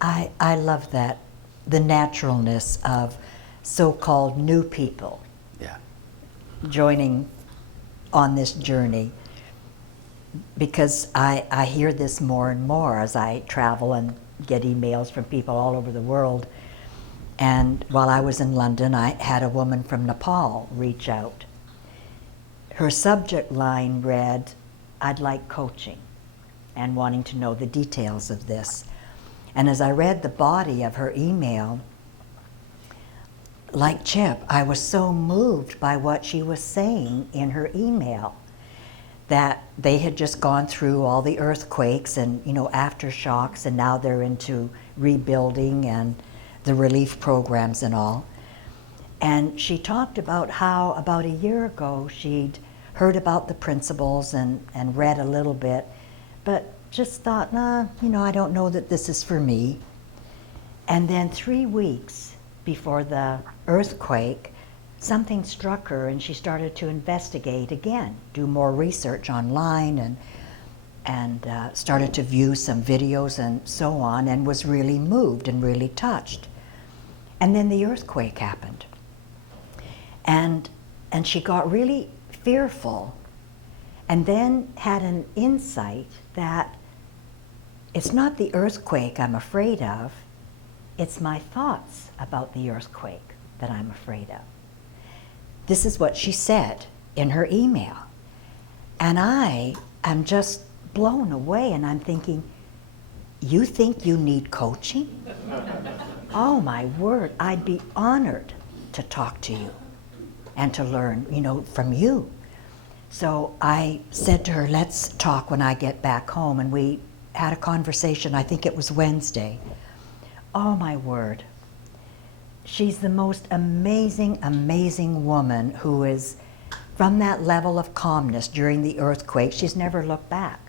I love that, the naturalness of so-called new people Yeah. joining on this journey, because I hear this more and more as I travel and get emails from people all over the world. And while I was in London, I had a woman from Nepal reach out. Her subject line read, "I'd like coaching," and wanting to know the details of this. And as I read the body of her email, like Chip, I was so moved by what she was saying in her email, that they had just gone through all the earthquakes and, aftershocks, and now they're into rebuilding and the relief programs and all. And she talked about how about a year ago she'd heard about the principles and read a little bit, but just thought, I don't know that this is for me. And then 3 weeks before the earthquake, something struck her and she started to investigate again, do more research online, and started to view some videos and so on, and was really moved and really touched. And then the earthquake happened. And she got really fearful, and then had an insight that it's not the earthquake I'm afraid of, it's my thoughts about the earthquake that I'm afraid of. This is what she said in her email. And I am just blown away, and I'm thinking, you think you need coaching? Oh my word, I'd be honored to talk to you and to learn, from you. So I said to her, let's talk when I get back home, and we had a conversation, I think it was Wednesday. Oh my word. She's the most amazing, amazing woman who is from that level of calmness during the earthquake. She's never looked back.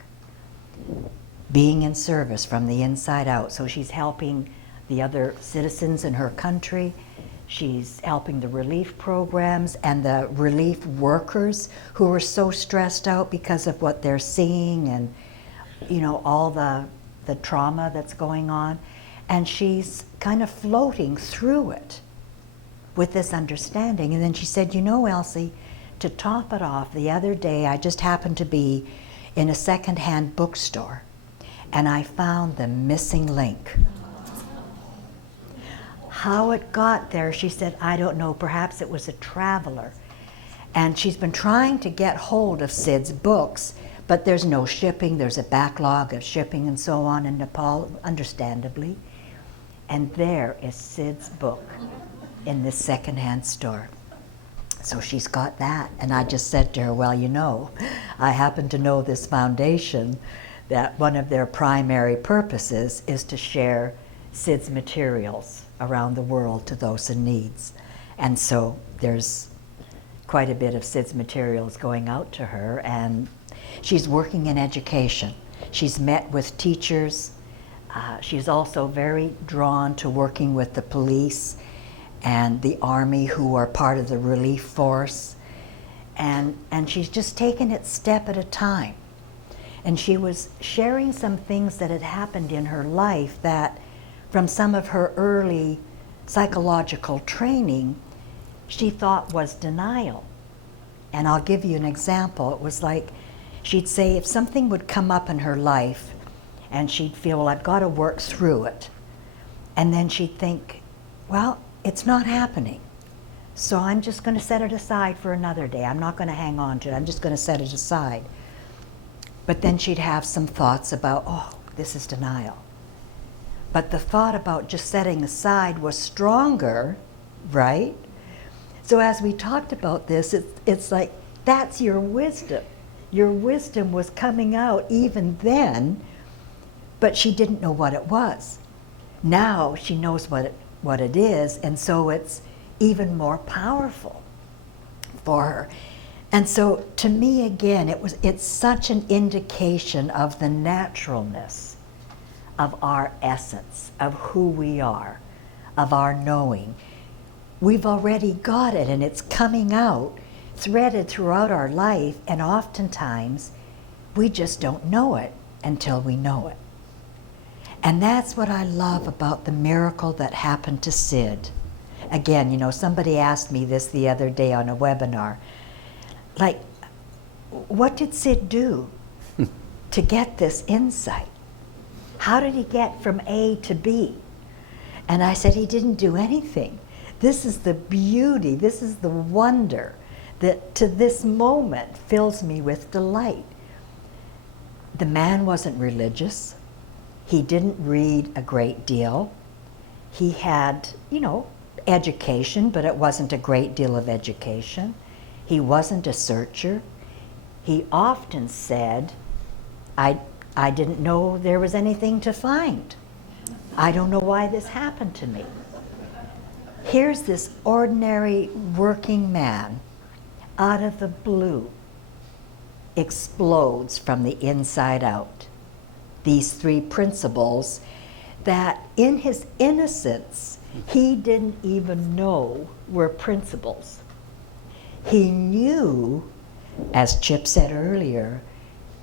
Being in service from the inside out. So she's helping the other citizens in her country. She's helping the relief programs and the relief workers who are so stressed out because of what they're seeing and, all the trauma that's going on. And she's kind of floating through it with this understanding. And then she said, Elsie, to top it off, the other day I just happened to be in a secondhand bookstore, and I found the missing link. How it got there, she said, I don't know, perhaps it was a traveler. And she's been trying to get hold of Sid's books, but there's no shipping, there's a backlog of shipping and so on in Nepal, understandably. And there is Sid's book in this secondhand store. So she's got that. And I just said to her, well, I happen to know this foundation that one of their primary purposes is to share Sid's materials around the world to those in needs. And so there's quite a bit of Sid's materials going out to her, and she's working in education. She's met with teachers. She's also very drawn to working with the police and the army, who are part of the relief force. And she's just taken it step at a time. And she was sharing some things that had happened in her life that, from some of her early psychological training, she thought was denial. And I'll give you an example. It was like, she'd say if something would come up in her life, and she'd feel, well, I've got to work through it. And then she'd think, well, it's not happening. So I'm just going to set it aside for another day. I'm not going to hang on to it. I'm just going to set it aside. But then she'd have some thoughts about, oh, this is denial. But the thought about just setting aside was stronger, right? So as we talked about this, it's like, that's your wisdom. Your wisdom was coming out even then, but she didn't know what it was. Now she knows what it is, and so it's even more powerful for her. And so to me, again, it's such an indication of the naturalness of our essence, of who we are, of our knowing. We've already got it, and it's coming out, threaded throughout our life, and oftentimes we just don't know it until we know it. And that's what I love about the miracle that happened to Sid. Again, somebody asked me this the other day on a webinar. Like, what did Sid do to get this insight? How did he get from A to B? And I said, he didn't do anything. This is the beauty, this is the wonder that to this moment fills me with delight. The man wasn't religious. He didn't read a great deal. He had, education, but it wasn't a great deal of education. He wasn't a searcher. He often said, I didn't know there was anything to find. I don't know why this happened to me. Here's this ordinary working man, out of the blue, explodes from the inside out. These three principles that in his innocence, he didn't even know were principles. He knew, as Chip said earlier,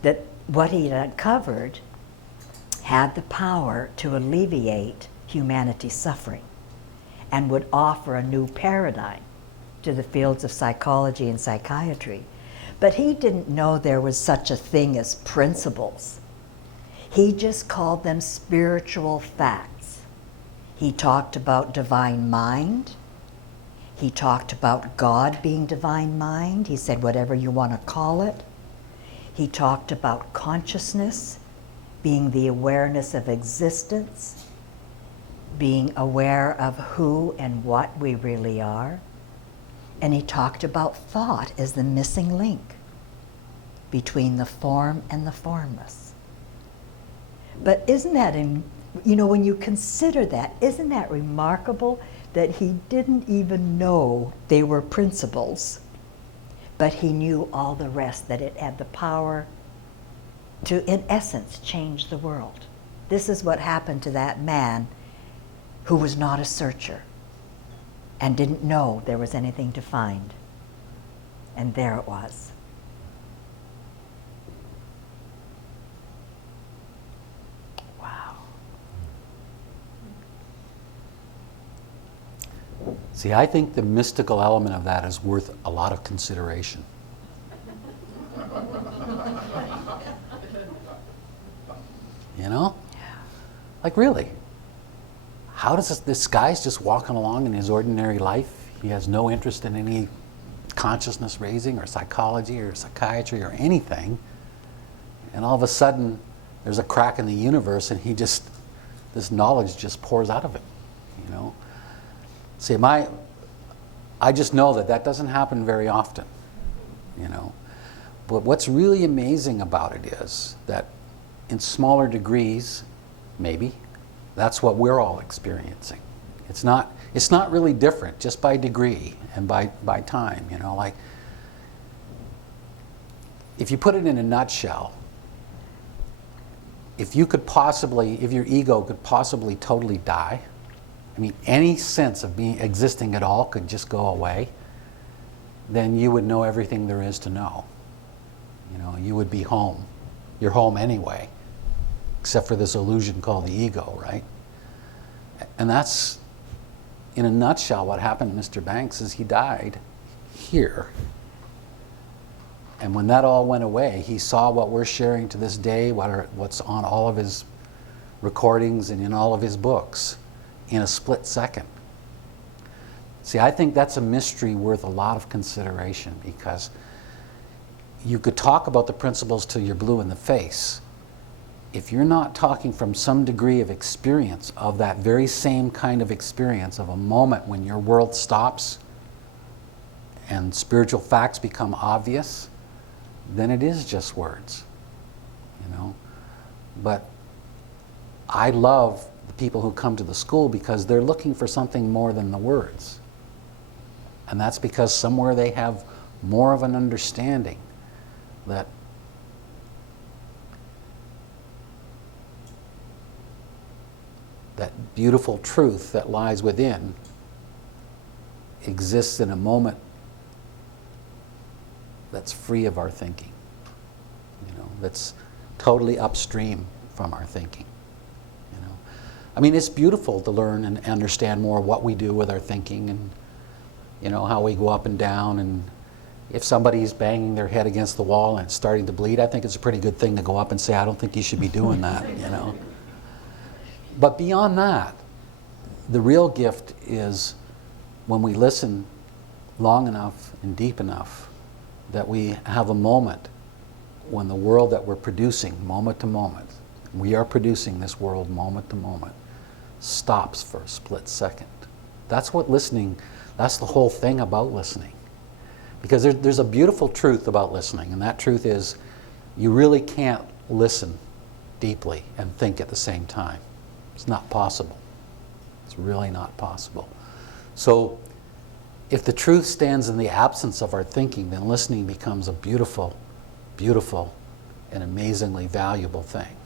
that what he had uncovered had the power to alleviate humanity's suffering and would offer a new paradigm to the fields of psychology and psychiatry. But he didn't know there was such a thing as principles. He just called them spiritual facts. He talked about divine mind. He talked about God being divine mind. He said whatever you want to call it. He talked about consciousness being the awareness of existence, being aware of who and what we really are. And he talked about thought as the missing link between the form and the formless. But isn't that, when you consider that, isn't that remarkable that he didn't even know they were principles, but he knew all the rest, that it had the power to, in essence, change the world. This is what happened to that man who was not a searcher and didn't know there was anything to find. And there it was. Wow. See, I think the mystical element of that is worth a lot of consideration. Like really, how does this guy's just walking along in his ordinary life? He has no interest in any consciousness raising or psychology or psychiatry or anything. And all of a sudden, there's a crack in the universe and this knowledge just pours out of it, See, I just know that doesn't happen very often, But what's really amazing about it is that in smaller degrees, maybe, that's what we're all experiencing. It's not really different, just by degree and by time, like if you put it in a nutshell, if your ego could possibly totally die, any sense of existing at all could just go away, then you would know everything there is to know. You would be home. You're home anyway, except for this illusion called the ego, right? And that's, in a nutshell, what happened to Mr. Banks is he died here. And when that all went away, he saw what we're sharing to this day, what's on all of his recordings and in all of his books, in a split second. See, I think that's a mystery worth a lot of consideration, because you could talk about the principles till you're blue in the face. If you're not talking from some degree of experience, of that very same kind of experience of a moment when your world stops and spiritual facts become obvious, then it is just words, But I love the people who come to the school because they're looking for something more than the words. And that's because somewhere they have more of an understanding that beautiful truth that lies within exists in a moment that's free of our thinking, that's totally upstream from our thinking, I mean, it's beautiful to learn and understand more what we do with our thinking, and how we go up and down, and if somebody's banging their head against the wall and it's starting to bleed, I think it's a pretty good thing to go up and say, I don't think you should be doing that, But beyond that, the real gift is when we listen long enough and deep enough that we have a moment when the world that we're producing moment to moment, we are producing this world moment to moment, stops for a split second. That's what listening, that's the whole thing about listening. Because there's a beautiful truth about listening, and that truth is you really can't listen deeply and think at the same time. It's not possible. It's really not possible. So if the truth stands in the absence of our thinking, then listening becomes a beautiful, beautiful, and amazingly valuable thing.